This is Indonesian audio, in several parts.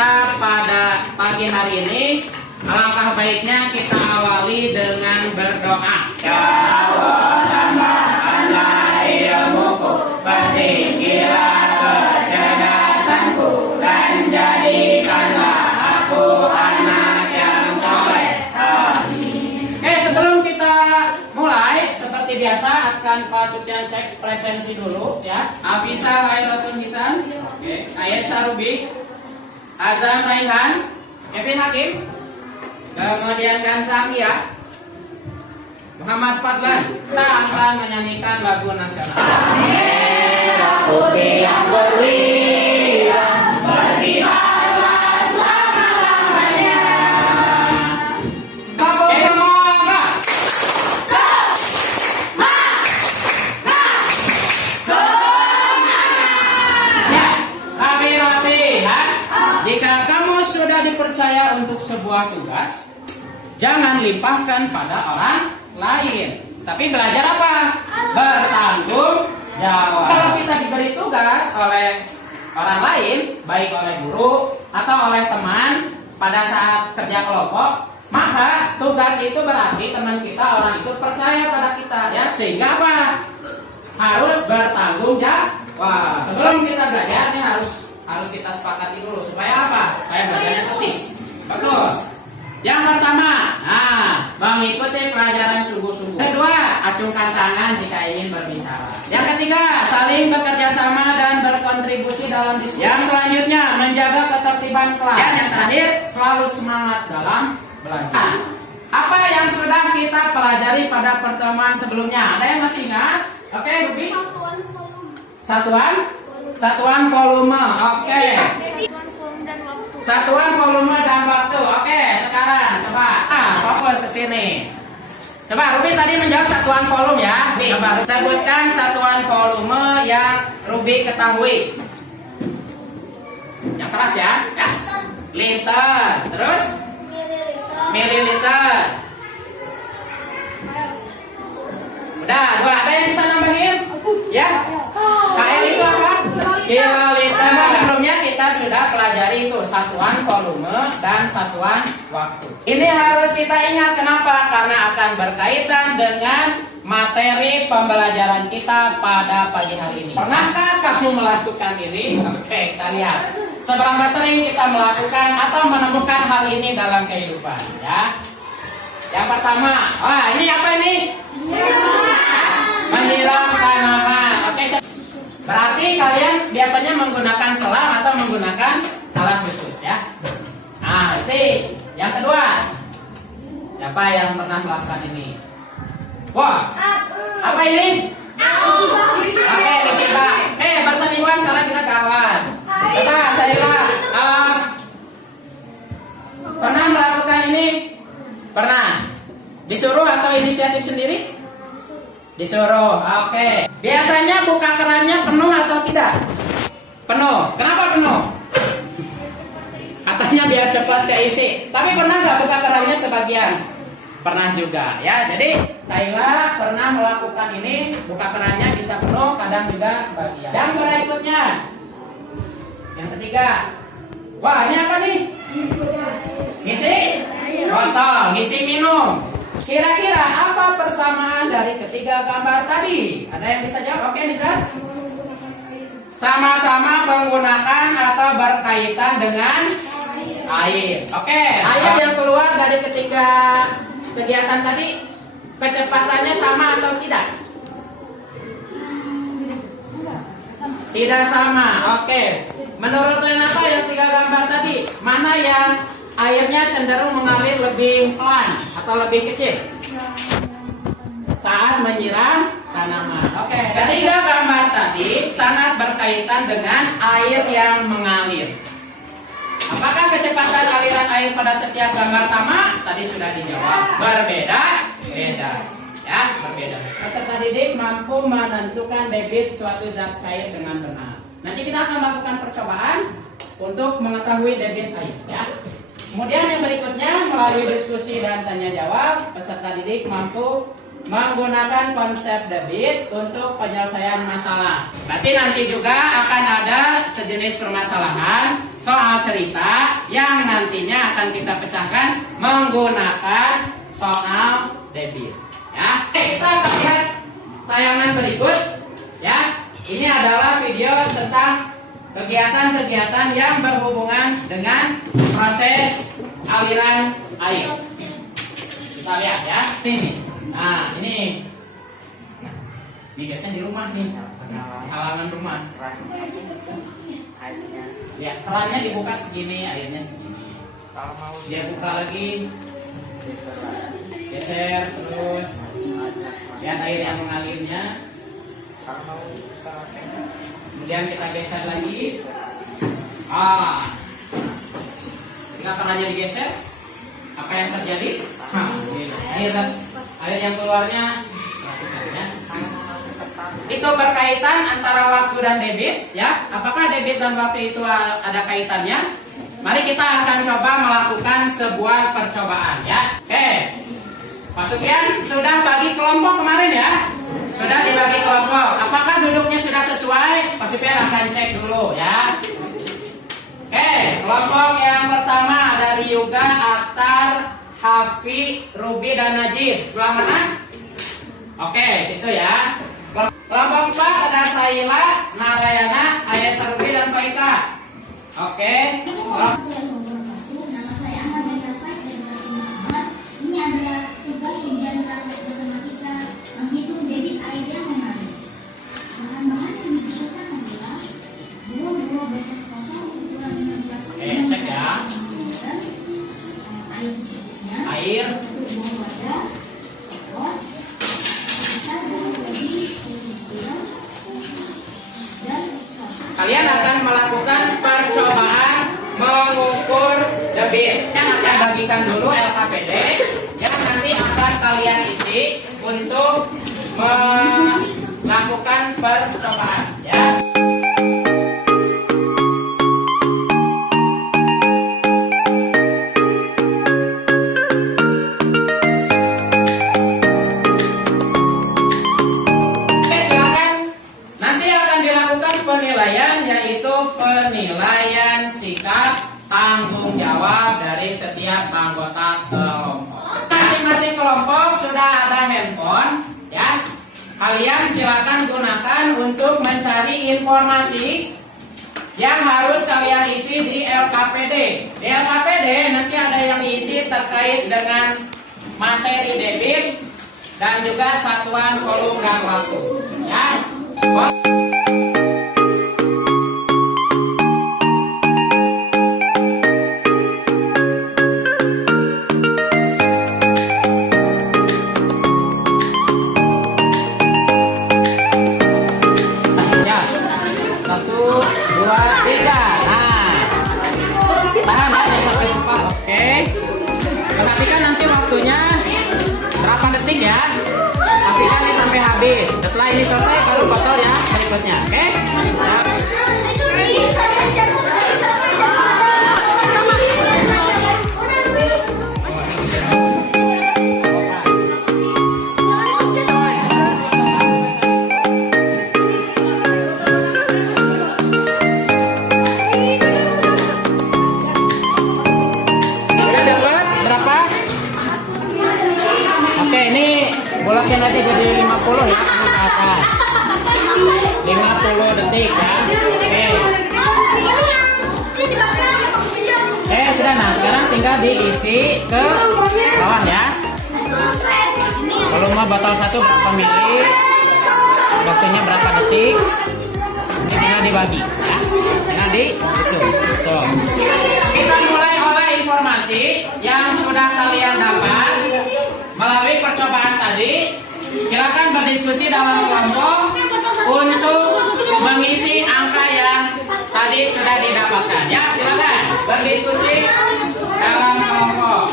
kita pada pagi hari ini, alangkah baiknya kita awali dengan berdoa. Ya Allah, tambahkanlah ilmuku, pertinggilah kecerdasanku, dan jadikanlah aku anak yang soleh. Oke, sebelum kita mulai, seperti biasa akan Pak Sufyan cek presensi dulu ya. Afisa Khairatun Hisan, Ayesa Rubi, Azam Raihan, Kevin Hakim, kemudian Gansang ya, Muhammad Fadlan. Kita akan menyanyikan lagu nasional. Merah putih yang berwibawa, berkibarlah selama-lamanya. Oke, semangat. Ya, Sabirati ya. Jika kamu sudah dipercaya untuk sebuah tugas, jangan limpahkan pada orang lain, tapi belajar apa? Bertanggung jawab. Kalau kita diberi tugas oleh orang lain, baik oleh guru atau oleh teman pada saat kerja kelompok, maka tugas itu berarti teman kita, orang itu percaya pada kita ya, sehingga apa? Harus bertanggung jawab. Sebelum kita belajar ini harus kita sepakati dulu supaya apa? Supaya belajarnya persis. Betul. Yang pertama, mengikuti pelajaran sungguh-sungguh. Kedua, acungkan tangan jika ingin berbicara. Yang ketiga, saling bekerja sama dan berkontribusi dalam diskusi. Yang selanjutnya, menjaga ketertiban kelas. Dan yang terakhir, selalu semangat dalam belajar. Apa yang sudah kita pelajari pada pertemuan sebelumnya? Ada yang masih ingat? Oke, Ruby. Satuan volume. Oke. Satuan volume dan waktu. Oke, sekarang coba fokus ke sini. Coba Ruby tadi menjawab satuan volume ya. Coba sebutkan satuan volume yang Ruby ketahui. Yang keras ya. Liter. Terus mililiter. Udah, dua. Ada yang bisa nambahin? Ya. KL itu apa? Kiloliter. Sebelumnya kita sudah pelajari itu satuan volume dan satuan waktu. Ini harus kita ingat, kenapa? Karena akan berkaitan dengan materi pembelajaran kita pada pagi hari ini. Pernahkah kamu melakukan ini? Oke, kita lihat. Seberapa sering kita melakukan atau menemukan hal ini dalam kehidupan ya? Yang pertama, ini apa ini? Menyiram tanaman. Oke, berarti kalian biasanya menggunakan selang atau menggunakan alat khusus ya. Nah, itu. Yang kedua, siapa yang pernah melakukan ini? Wah, apa ini? Oke, musibah. Barusan Iwan, sekarang kita kawan. Coba Saila, pernah melakukan ini? Pernah. Disuruh atau inisiatif sendiri? Disuruh. Oke. Biasanya buka kerannya penuh atau tidak? Penuh. Kenapa penuh? Katanya biar cepat keisi. Tapi pernah nggak buka kerannya sebagian? Pernah juga ya. Jadi Saila pernah melakukan ini. Buka kerannya bisa penuh, kadang juga sebagian. Yang berikutnya, yang ketiga. Wah, ini apa nih? Ngisi botol, ngisi minum. Kira-kira apa persamaan dari ketiga gambar tadi? Ada yang bisa jawab? Oke, Nizar. Sama-sama menggunakan atau berkaitan dengan air. Oke, air yang keluar dari ketiga kegiatan tadi, kecepatannya sama atau tidak? Tidak sama. Oke. Menurut Renata yang tiga gambar tadi, mana yang airnya cenderung mengalir lebih pelan atau lebih kecil saat menyiram tanaman? Oke. Ketiga gambar tadi sangat berkaitan dengan air yang mengalir. Apakah kecepatan aliran air pada setiap gambar sama? Tadi sudah dijawab. Berbeda. Ya, berbeda. Peserta didik mampu menentukan debit suatu zat cair dengan benar. Nanti kita akan melakukan percobaan untuk mengetahui debit air ya. Kemudian yang berikutnya, melalui diskusi dan tanya jawab, peserta didik mampu menggunakan konsep debit untuk penyelesaian masalah. Berarti nanti juga akan ada sejenis permasalahan soal cerita yang nantinya akan kita pecahkan menggunakan soal debit. Ya, kita akan lihat tayangan berikut. Ya, ini adalah video tentang kegiatan-kegiatan yang berhubungan dengan proses aliran air. Kita lihat ya, ini. Nah, ini biasanya di rumah nih, halaman rumah. Ya, kerannya dibuka segini, airnya segini. Dia buka lagi, geser terus. Lihat air yang mengalirnya. Kemudian kita geser lagi. Jika kerannya digeser, apa yang terjadi? Air yang keluarnya ya. Itu berkaitan antara waktu dan debit, ya. Apakah debit dan waktu itu ada kaitannya? Mari kita akan coba melakukan sebuah percobaan, ya. Oke. Pak Sufyan sudah bagi kelompok kemarin ya? Sudah dibagi kelompok. Apakah duduknya sudah sesuai? Pak Sufyan akan cek dulu ya. Oke, kelompok yang pertama dari Yuga, Atar, Hafi, Ruby, dan Najib. Sebelah mana? Oke, situ ya. Kelompok 4 ada Saila, Narayana, Ayesa, Ruby, dan Faika. Oke. Nama saya Ahmad dari Alfa dari kelas 5A. Ini adalah tugas ujian praktek matematika menghitung debit air yang mengalir. Bahan-bahan yang dibutuhkan adalah 2 botol kosong ukuran 6 Oke, cek ya. Air. Kalian akan melakukan percobaan mengukur debit. Yang bagikan dulu LKPD yang nanti akan kalian isi untuk melakukan percobaan. Ya. Penilaian yaitu penilaian sikap tanggung jawab dari setiap anggota kelompok. Masing-masing kelompok sudah ada handphone, ya. Kalian silakan gunakan untuk mencari informasi yang harus kalian isi di LKPD. Di LKPD nanti ada yang diisi terkait dengan materi debit dan juga satuan volume dan waktu, ya. Perhatikan nanti waktunya berapa detik ya. Pastikan ini sampai habis. Setelah ini selesai baru foto ya berikutnya. Oke? Bolaknya nanti jadi 50 ya, ke atas 50 detik ya. Oke, sudah. Nah, sekarang tinggal diisi ke bawah ya. Volume botol 1 berapa mili, waktunya berapa detik, ini tinggal dibagi ya. Tinggal dihitung. Tuh. Kita mulai oleh informasi yang sudah kalian dapat melalui percobaan tadi. Silakan berdiskusi dalam kelompok untuk mengisi angka yang tadi sudah didapatkan. Ya, silakan berdiskusi dalam kelompok.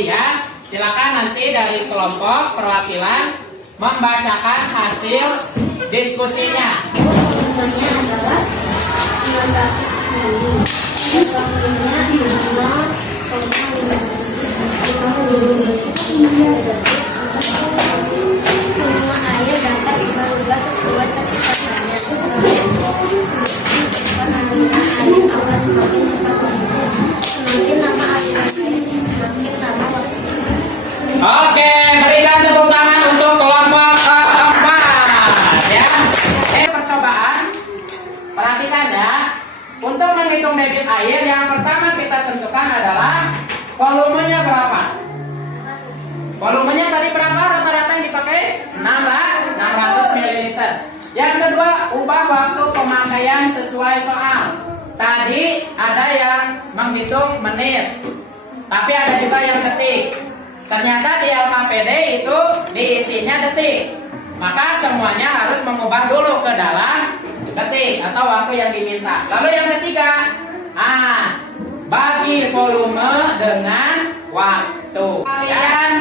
diskusi ya. Silakan nanti dari kelompok perwakilan membacakan hasil diskusinya. Volumenya adalah 900 mili. Volumennya 5 air dapat berubah sesuai kecepatan semakin cepat semakin lama aliran air semakin lama waktu. Oke, berikan tepuk tangan untuk kelompok keempat ya. Percobaan, perhatikan ya. Untuk menghitung debit air, yang pertama kita tentukan adalah volumenya berapa. Volumenya tadi berapa rata-rata yang dipakai? 600 ml. Yang kedua, ubah waktu pemakaian sesuai soal. Tadi ada yang menghitung menit, tapi ada juga yang detik. Ternyata di LKPD itu diisinya detik. Maka semuanya harus mengubah dulu ke dalam detik atau waktu yang diminta. Lalu yang ketiga, bagi volume dengan waktu. Kalian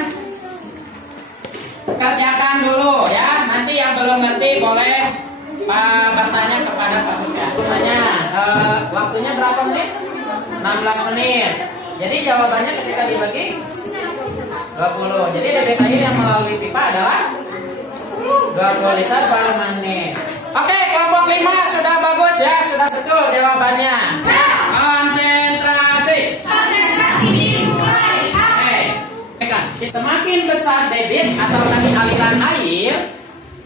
kerjakan dulu ya. Nanti yang belum ngerti boleh bertanya kepada Pak Sufyan. Misalnya waktunya berapa menit? 16 menit. Jadi jawabannya ketika dibagi 20. Jadi debit air yang melalui pipa adalah 20 liter per menit. Oke, kelompok 5 sudah bagus ya, sudah betul jawabannya. Konsentrasi. Oke, semakin besar debit atau tadi aliran air,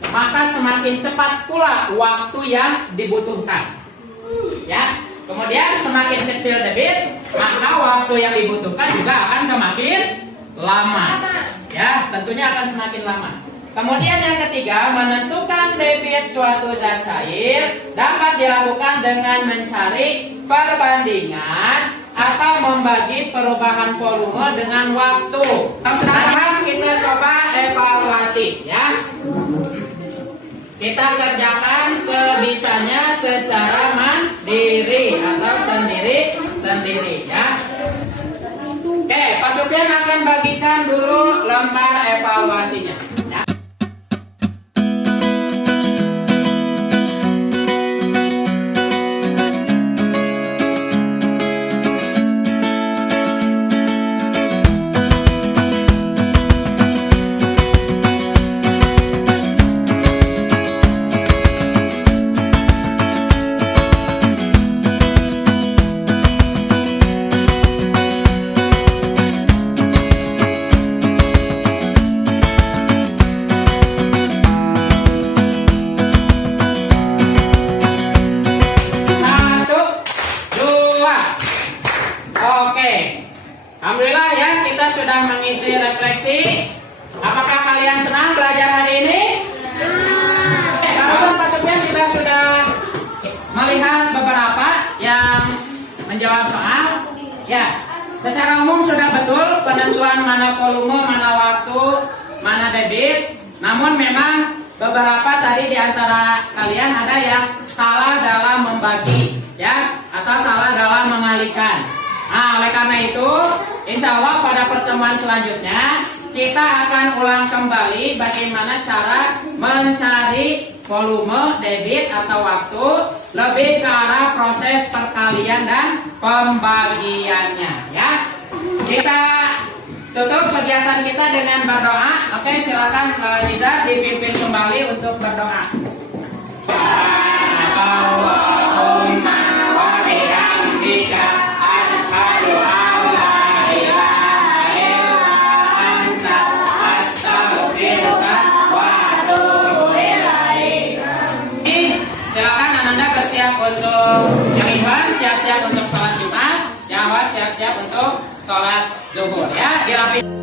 maka semakin cepat pula waktu yang dibutuhkan. Ya. Kemudian semakin kecil debit, maka waktu yang dibutuhkan juga akan semakin lama. Ya, tentunya akan semakin lama. Kemudian yang ketiga, menentukan debit suatu zat cair dapat dilakukan dengan mencari perbandingan atau membagi perubahan volume dengan waktu. Sekarang kita coba evaluasi ya. Kita kerjakan sebisanya secara mandiri atau sendiri-sendiri ya. Oke, Pak Sufyan akan bagikan dulu lembar evaluasinya. Ya. Alhamdulillah ya, kita sudah mengisi refleksi. Apakah kalian senang belajar hari ini? Barusan Pak Sufyan kita sudah melihat beberapa yang menjawab soal. Ya, secara umum sudah betul penentuan mana volume, mana waktu, mana debit. Namun memang beberapa tadi di antara kalian ada yang salah dalam membagi, ya, atau salah dalam mengalihkan. Nah, oleh karena itu, insya Allah pada pertemuan selanjutnya kita akan ulang kembali bagaimana cara mencari volume, debit atau waktu lebih ke arah proses perkalian dan pembagiannya. Ya, kita tutup kegiatan kita dengan berdoa. Oke, silakan Liza dipimpin kembali untuk berdoa. Allahumma wa bihamdika asyhadu an la ilaha illa anta astaghfiruka wa atubu ilaik. Silakan Ananda bersiap untuk yang Iwan, siap-siap untuk sholat Jumat, Syahwat siap-siap untuk sholat zuhur ya, dirapi.